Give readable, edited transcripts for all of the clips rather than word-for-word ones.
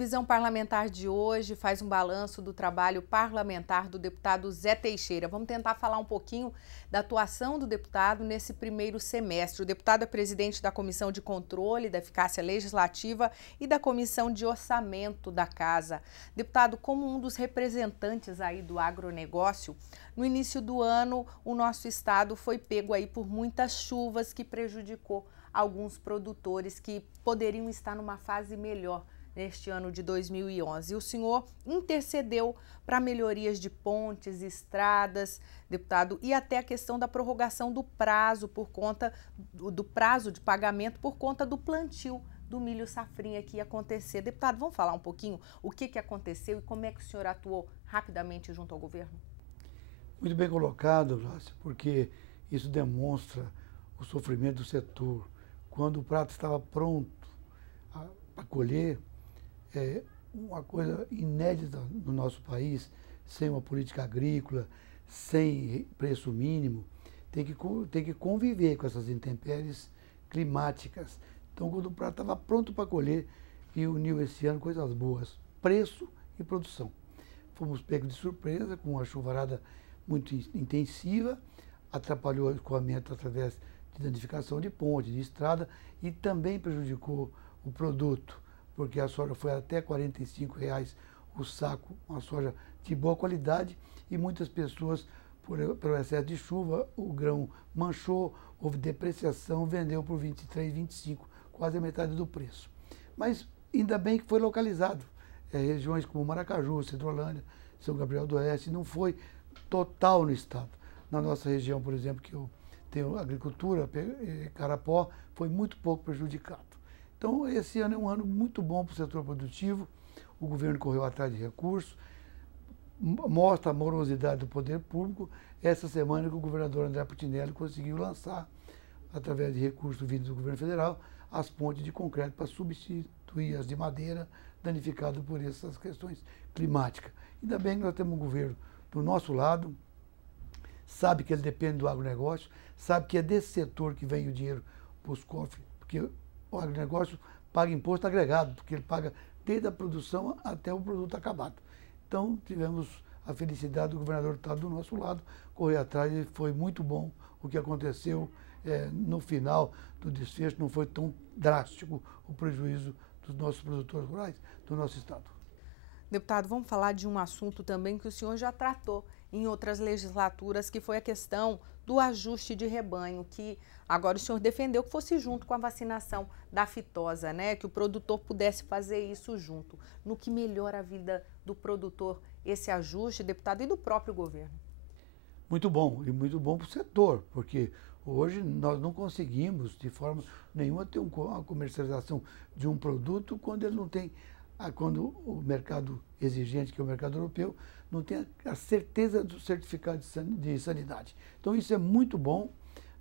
Visão Parlamentar de hoje faz um balanço do trabalho parlamentar do deputado Zé Teixeira. Vamos tentar falar um pouquinho da atuação do deputado nesse primeiro semestre. O deputado é presidente da Comissão de Controle da Eficácia Legislativa e da Comissão de Orçamento da Casa. Deputado, como um dos representantes aí do agronegócio, no início do ano o nosso estado foi pego aí por muitas chuvas que prejudicou alguns produtores que poderiam estar numa fase melhor neste ano de 2011. O senhor intercedeu para melhorias de pontes, estradas, deputado, e até a questão da prorrogação do prazo por conta do prazo de pagamento por conta do plantio do milho safrinha que ia acontecer. Deputado, vamos falar um pouquinho o que aconteceu e como é que o senhor atuou rapidamente junto ao governo? Muito bem colocado, Glaucia, porque isso demonstra o sofrimento do setor. Quando o prato estava pronto para colher, uma coisa inédita no nosso país, sem uma política agrícola, sem preço mínimo, tem que conviver com essas intempéries climáticas. Então, quando o prato estava pronto para colher, e uniu esse ano coisas boas, preço e produção. Fomos pegos de surpresa com uma chuvarada muito intensiva, atrapalhou o escoamento através de danificação de ponte, de estrada, e também prejudicou o produto, porque a soja foi até R$ 45 o saco, uma soja de boa qualidade, e muitas pessoas, pelo excesso de chuva, o grão manchou, houve depreciação, vendeu por 23, 25, quase a metade do preço. Mas ainda bem que foi localizado. Regiões como Maracaju, Cidrolândia, São Gabriel do Oeste, não foi total no estado. Na nossa região, por exemplo, que eu tenho agricultura, Carapó, foi muito pouco prejudicado. Então, esse ano é um ano muito bom para o setor produtivo. O governo correu atrás de recursos, mostra a morosidade do poder público. Essa semana que o governador André Putinelli conseguiu lançar, através de recursos vindos do governo federal, as pontes de concreto para substituir as de madeira danificadas por essas questões climáticas. Ainda bem que nós temos um governo do nosso lado, sabe que ele depende do agronegócio, sabe que é desse setor que vem o dinheiro para os cofres, porque o agronegócio paga imposto agregado, porque ele paga desde a produção até o produto acabado. Então, tivemos a felicidade do governador estar do nosso lado, correr atrás, e foi muito bom o que aconteceu. No final do desfecho, não foi tão drástico o prejuízo dos nossos produtores rurais do nosso estado. Deputado, vamos falar de um assunto também que o senhor já tratou em outras legislaturas, que foi a questão do ajuste de rebanho, que agora o senhor defendeu que fosse junto com a vacinação da aftosa, né? Que o produtor pudesse fazer isso junto. No que melhora a vida do produtor esse ajuste, deputado, e do próprio governo? Muito bom, e muito bom para o setor, porque hoje nós não conseguimos, de forma nenhuma, ter uma comercialização de um produto quando ele não tem, quando o mercado exigente, que é o mercado europeu, não tem a certeza do certificado de sanidade. Então isso é muito bom.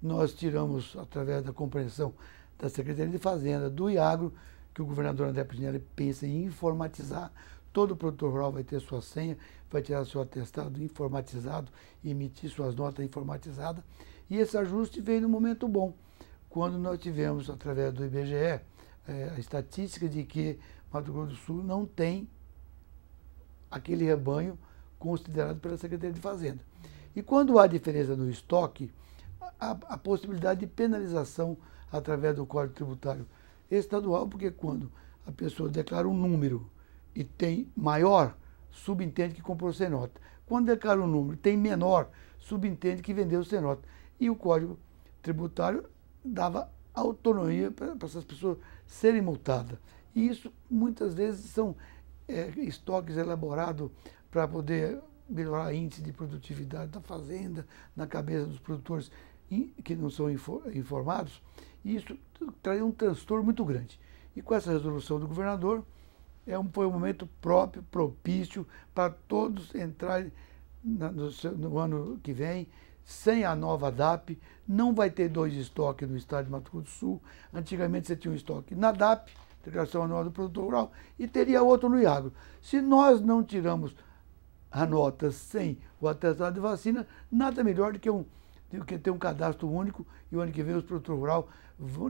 Nós tiramos, através da compreensão da Secretaria de Fazenda, do IAGRO, que o governador André Putinelli pensa em informatizar. Todo produtor rural vai ter sua senha, vai tirar seu atestado informatizado, emitir suas notas informatizadas. E esse ajuste veio num momento bom, quando nós tivemos, através do IBGE, a estatística de que Mato Grosso do Sul não tem aquele rebanho considerado pela Secretaria de Fazenda. E quando há diferença no estoque, a possibilidade de penalização através do Código Tributário Estadual, porque quando a pessoa declara um número e tem maior, subentende que comprou sem nota. Quando declara um número e tem menor, subentende que vendeu sem nota. E o Código Tributário dava autonomia para essas pessoas serem multadas. E isso, muitas vezes, são estoques elaborados para poder melhorar o índice de produtividade da fazenda, na cabeça dos produtores que não são informados. E isso traz um transtorno muito grande. E com essa resolução do governador, foi um momento próprio, propício, para todos entrarem no ano que vem, sem a nova DAP. Não vai ter 2 estoques no estado de Mato Grosso do Sul. Antigamente você tinha um estoque na DAP, Declaração Anual do Produtor Rural, e teria outro no IAGRO. Se nós não tiramos a nota sem o atestado de vacina, nada melhor do que um do que ter um cadastro único e o ano que vem os produtores rurais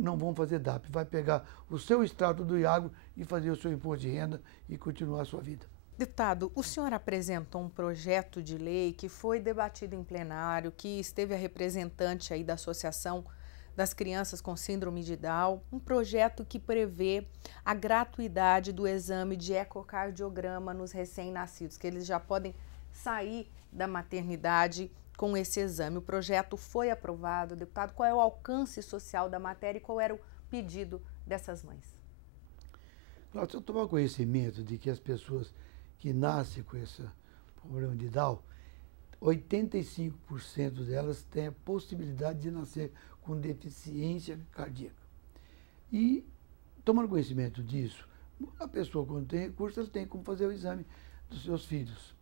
não vão fazer DAP. Vai pegar o seu extrato do IAGRO e fazer o seu imposto de renda e continuar a sua vida. Deputado, o senhor apresentou um projeto de lei que foi debatido em plenário, que esteve a representante aí da Associação das Crianças com Síndrome de Down, um projeto que prevê a gratuidade do exame de ecocardiograma nos recém-nascidos, que eles já podem sair da maternidade com esse exame. O projeto foi aprovado, deputado. Qual é o alcance social da matéria e qual era o pedido dessas mães? Se eu tomar conhecimento de que as pessoas que nascem com esse problema de Down, 85% delas têm a possibilidade de nascer com deficiência cardíaca. E, tomando conhecimento disso, a pessoa, quando tem recurso, ela tem como fazer o exame dos seus filhos.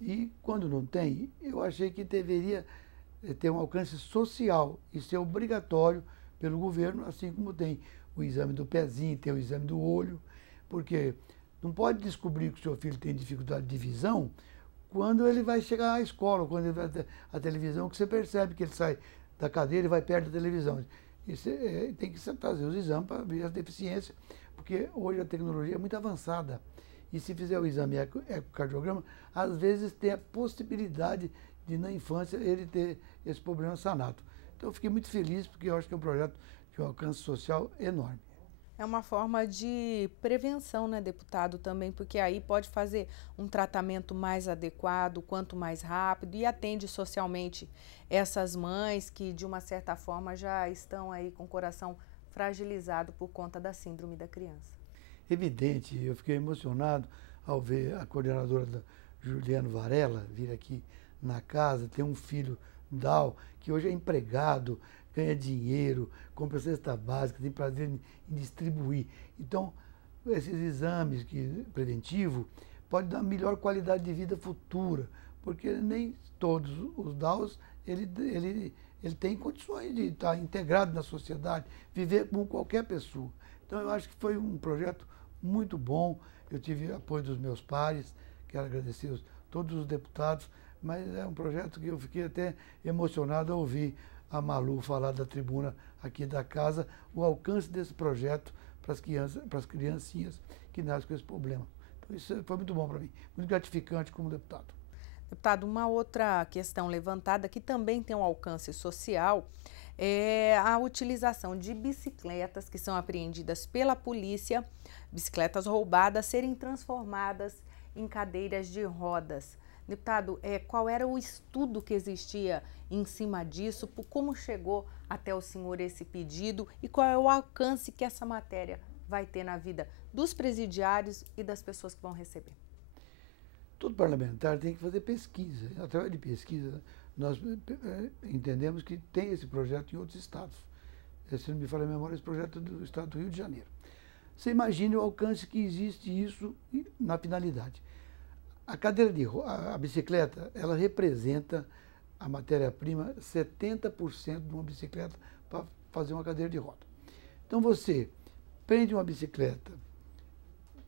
E, quando não tem, eu achei que deveria ter um alcance social e ser obrigatório pelo governo, assim como tem o exame do pezinho, tem o exame do olho, porque não pode descobrir que o seu filho tem dificuldade de visão quando ele vai chegar à escola, quando ele vai à televisão, que você percebe que ele sai da cadeira e vai perto da televisão. Isso tem que fazer os exames para ver as deficiências, porque hoje a tecnologia é muito avançada. E se fizer o exame ecocardiograma, às vezes tem a possibilidade de, na infância, ele ter esse problema sanado. Então eu fiquei muito feliz, porque eu acho que é um projeto de um alcance social enorme. É uma forma de prevenção, né, deputado, também, porque aí pode fazer um tratamento mais adequado, quanto mais rápido, e atende socialmente essas mães que, de uma certa forma, já estão aí com o coração fragilizado por conta da síndrome da criança. Evidente, eu fiquei emocionado ao ver a coordenadora Juliana Varela vir aqui na casa, ter um filho Down, que hoje é empregado, ganha dinheiro, compra cesta básica, tem prazer em distribuir. Então, esses exames preventivos podem dar melhor qualidade de vida futura, porque nem todos os Downs ele tem condições de estar integrado na sociedade, viver como qualquer pessoa. Então, eu acho que foi um projeto muito bom. Eu tive apoio dos meus pares, quero agradecer todos os deputados, mas é um projeto que eu fiquei até emocionado ao ouvir a Malu falar da tribuna aqui da casa, o alcance desse projeto para as criancinhas que nascem com esse problema. Então isso foi muito bom para mim, muito gratificante como deputado. Deputado, uma outra questão levantada que também tem um alcance social é a utilização de bicicletas que são apreendidas pela polícia, bicicletas roubadas, serem transformadas em cadeiras de rodas. Deputado, qual era o estudo que existia em cima disso, como chegou até o senhor esse pedido e qual é o alcance que essa matéria vai ter na vida dos presidiários e das pessoas que vão receber? Todo parlamentar tem que fazer pesquisa. Através de pesquisa, nós entendemos que tem esse projeto em outros estados. Se não me falha a memória, esse projeto é do estado do Rio de Janeiro. Você imagine o alcance que existe isso na finalidade. A bicicleta, ela representa a matéria-prima 70% de uma bicicleta para fazer uma cadeira de roda. Então você prende uma bicicleta,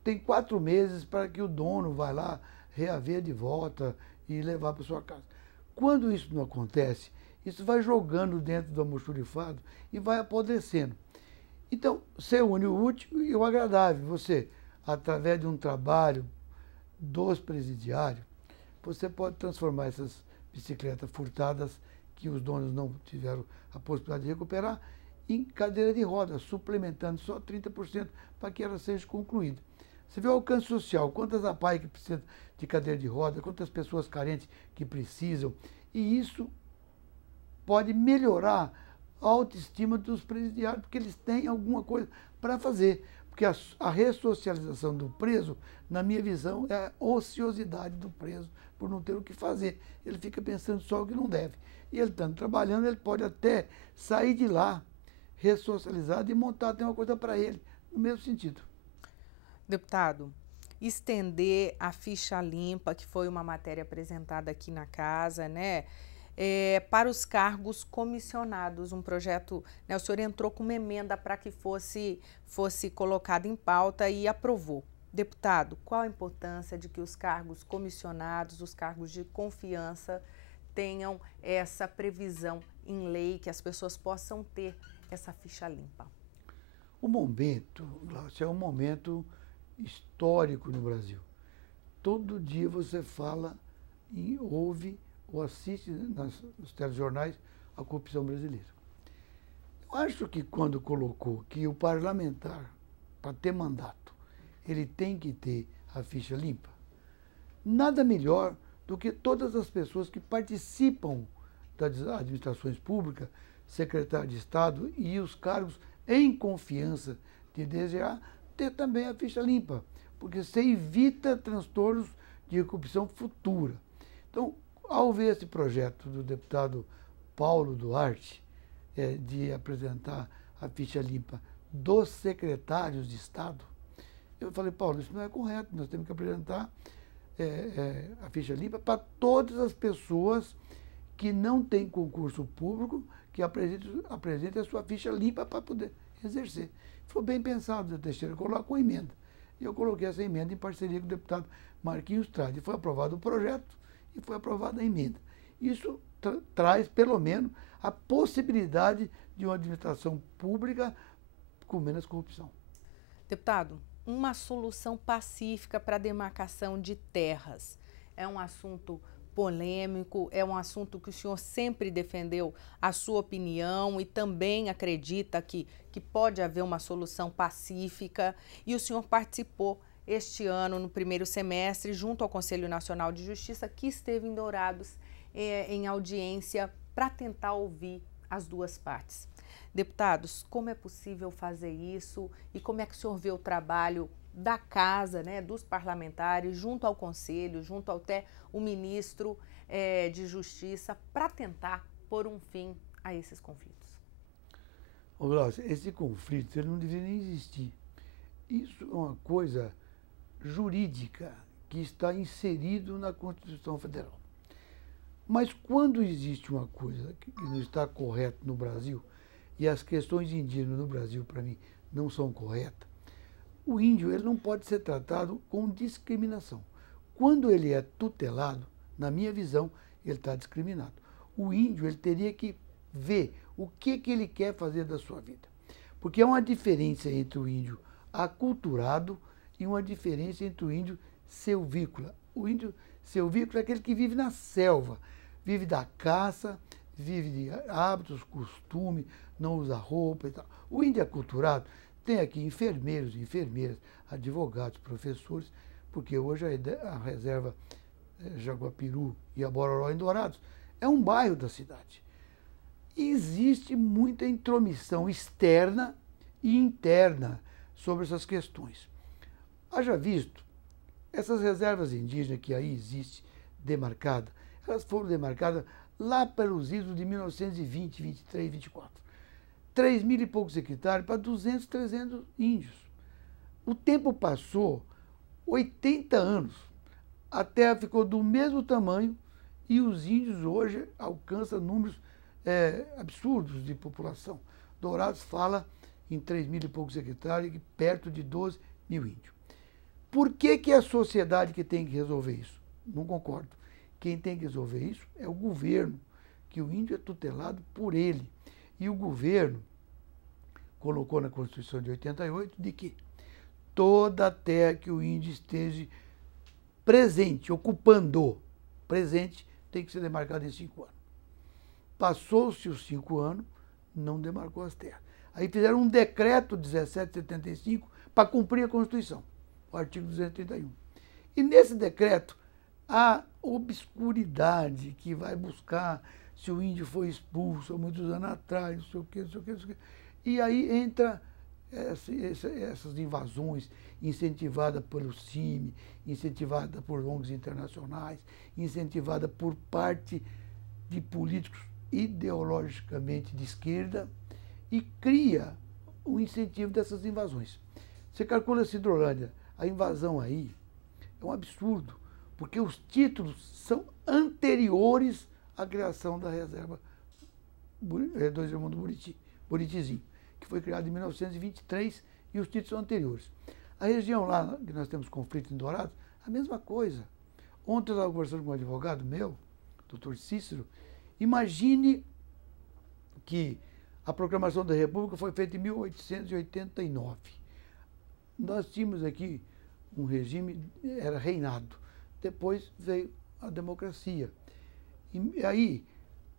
tem 4 meses para que o dono vá lá reaver de volta e levar para sua casa. Quando isso não acontece, isso vai jogando dentro do almoxarifado e vai apodrecendo. Então, você une o útil e o agradável. Você, através de um trabalho dos presidiários, você pode transformar essas bicicletas furtadas, que os donos não tiveram a possibilidade de recuperar, em cadeira de rodas, suplementando só 30% para que ela seja concluída. Você vê o alcance social, quantas APAE que precisam de cadeira de roda, quantas pessoas carentes que precisam, e isso pode melhorar a autoestima dos presidiários, porque eles têm alguma coisa para fazer. Porque a ressocialização do preso, na minha visão, é a ociosidade do preso, por não ter o que fazer. Ele fica pensando só o que não deve. E ele estando trabalhando, ele pode até sair de lá, ressocializado e montar até uma coisa para ele, no mesmo sentido. Deputado, estender a ficha limpa, que foi uma matéria apresentada aqui na casa, né? Para os cargos comissionados, um projeto, né, o senhor entrou com uma emenda para que fosse colocado em pauta e aprovou. Deputado, qual a importância de que os cargos comissionados, os cargos de confiança, tenham essa previsão em lei, que as pessoas possam ter essa ficha limpa? O momento, Glaucia, é um momento histórico no Brasil. Todo dia você fala e ouve ou assiste nos telejornais a corrupção brasileira. Eu acho que quando colocou que o parlamentar, para ter mandato, ele tem que ter a ficha limpa, nada melhor do que todas as pessoas que participam das administrações públicas, secretário de Estado e os cargos em confiança de desejar ter também a ficha limpa, porque você evita transtornos de corrupção futura. Então, ao ver esse projeto do deputado Paulo Duarte, de apresentar a ficha limpa dos secretários de Estado, eu falei, Paulo, isso não é correto, nós temos que apresentar a ficha limpa para todas as pessoas que não têm concurso público, que apresentem a sua ficha limpa para poder exercer. Foi bem pensado, Teixeira colocou a emenda. E eu coloquei essa emenda em parceria com o deputado Marquinhos Trade. Foi aprovado o projeto e foi aprovada a emenda. Isso traz, pelo menos, a possibilidade de uma administração pública com menos corrupção. Deputado, uma solução pacífica para a demarcação de terras é um assunto polêmico, é um assunto que o senhor sempre defendeu a sua opinião e também acredita que pode haver uma solução pacífica, e o senhor participou este ano, no primeiro semestre, junto ao Conselho Nacional de Justiça, que esteve em Dourados em audiência para tentar ouvir as duas partes. Deputados, como é possível fazer isso e como é que o senhor vê o trabalho da casa, né, dos parlamentares, junto ao Conselho, junto até o ministro de Justiça, para tentar pôr um fim a esses conflitos? Ô, Glaucia, esse conflito ele não deveria nem existir. Isso é uma coisa jurídica que está inserido na Constituição Federal. Mas quando existe uma coisa que não está correta no Brasil, e as questões indígenas no Brasil, para mim, não são corretas, o índio ele não pode ser tratado com discriminação. Quando ele é tutelado, na minha visão, ele está discriminado. O índio ele teria que ver o que ele quer fazer da sua vida. Porque há uma diferença entre o índio aculturado e uma diferença entre o índio selvícola. O índio selvícola é aquele que vive na selva, vive da caça, vive de hábitos, costumes, não usa roupa e tal. O índio aculturado tem aqui enfermeiros, enfermeiras, advogados, professores, porque hoje a reserva Jaguapiru e a Bororó em Dourados é um bairro da cidade. E existe muita intromissão externa e interna sobre essas questões. Haja visto, essas reservas indígenas que aí existem, demarcadas, elas foram demarcadas lá pelos idos de 1920, 23, 24. 3 mil e poucos hectares para 200, 300 índios. O tempo passou 80 anos. A terra ficou do mesmo tamanho e os índios hoje alcançam números absurdos de população. Dourados fala em 3 mil e poucos hectares, perto de 12 mil índios. Por que a sociedade que tem que resolver isso? Não concordo. Quem tem que resolver isso é o governo, que o índio é tutelado por ele. E o governo colocou na Constituição de 88 de que toda a terra que o índio esteja presente, ocupando presente, tem que ser demarcada em 5 anos. Passou-se os 5 anos, não demarcou as terras. Aí fizeram um decreto 1775 para cumprir a Constituição, o artigo 231. E nesse decreto, a obscuridade que vai buscar se o índio foi expulso há muitos anos atrás, não sei o quê, não sei o quê, não sei o quê. E aí entra essas invasões incentivadas pelo CIMI, incentivadas por ONGs internacionais, incentivadas por parte de políticos ideologicamente de esquerda, e cria o incentivo dessas invasões. Você calcula a Hidrolândia, a invasão aí é um absurdo, porque os títulos são anteriores à criação da reserva Dois Irmãos do Buritizinho, que foi criada em 1923 e os títulos são anteriores. A região lá, que nós temos conflito em Dourados, a mesma coisa. Ontem eu estava conversando com um advogado meu, doutor Cícero, imagine que a proclamação da República foi feita em 1889. Nós tínhamos aqui um regime, era reinado. Depois veio a democracia. E aí,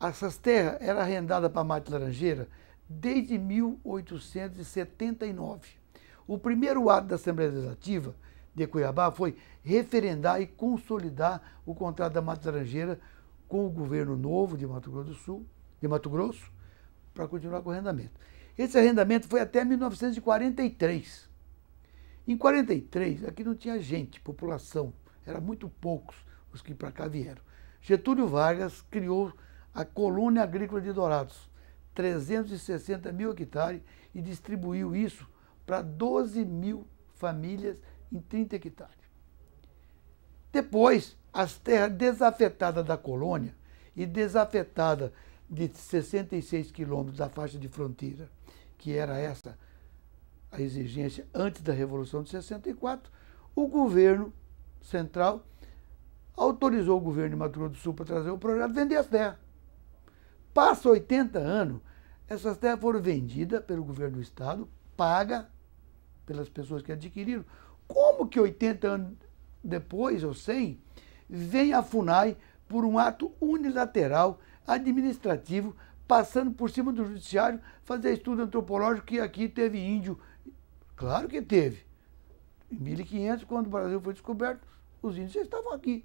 essas terras eram arrendadas para mate laranjeira desde 1879. O primeiro ato da Assembleia Legislativa de Cuiabá foi referendar e consolidar o contrato da mate laranjeira com o governo novo de Mato Grosso, para continuar com o arrendamento. Esse arrendamento foi até 1943. Em 43, aqui não tinha gente, população, eram muito poucos os que para cá vieram. Getúlio Vargas criou a Colônia Agrícola de Dourados, 360 mil hectares, e distribuiu isso para 12 mil famílias em 30 hectares. Depois, as terras desafetadas da colônia e desafetadas de 66 quilômetros da faixa de fronteira, que era essa a exigência antes da Revolução de 64, o governo central autorizou o governo de Mato Grosso do Sul para trazer o projeto de vender as terras. Passa 80 anos, essas terras foram vendidas pelo governo do estado, paga pelas pessoas que adquiriram. Como que 80 anos depois, ou 100, vem a FUNAI por um ato unilateral, administrativo, passando por cima do judiciário, fazer estudo antropológico que aqui teve índio? Claro que teve. Em 1500, quando o Brasil foi descoberto, os índios já estavam aqui.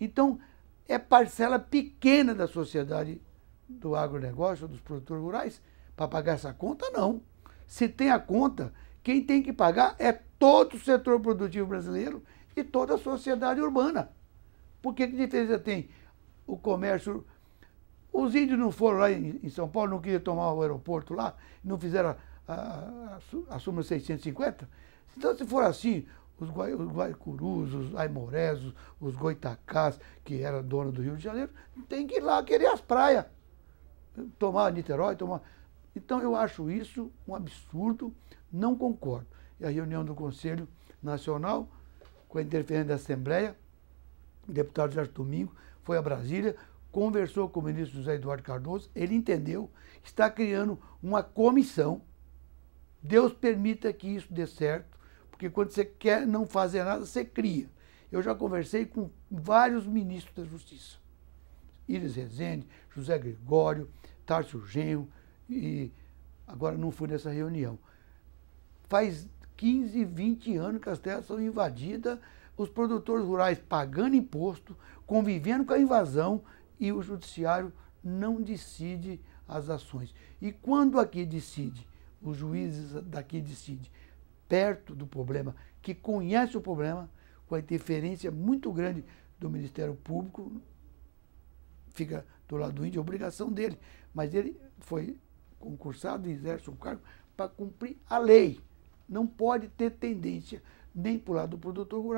Então, é parcela pequena da sociedade do agronegócio, dos produtores rurais, para pagar essa conta, não. Se tem a conta, quem tem que pagar é todo o setor produtivo brasileiro e toda a sociedade urbana. Porque que diferença tem o comércio? Os índios não foram lá em São Paulo, não queriam tomar o aeroporto lá, não fizeram a súmula 650? Então, se for assim, os Guaicurus, os Aimorés, os Goitacás, que eram donos do Rio de Janeiro, tem que ir lá querer as praias, tomar Niterói, tomar... Então, eu acho isso um absurdo, não concordo. E a reunião do Conselho Nacional, com a interferência da Assembleia, o deputado Jorge Domingo foi a Brasília, conversou com o ministro José Eduardo Cardoso, ele entendeu, está criando uma comissão. Deus permita que isso dê certo, porque quando você quer não fazer nada, você cria. Eu já conversei com vários ministros da Justiça. Iris Rezende, José Gregório, Tárcio Genro, e agora não fui nessa reunião. Faz 15, 20 anos que as terras são invadidas, os produtores rurais pagando imposto, convivendo com a invasão, e o judiciário não decide as ações. E quando aqui decide, os juízes daqui decidem, perto do problema, que conhece o problema, com a interferência muito grande do Ministério Público, fica do lado do índio, é obrigação dele, mas ele foi concursado e exerce um cargo para cumprir a lei. Não pode ter tendência nem para o lado do produtor rural,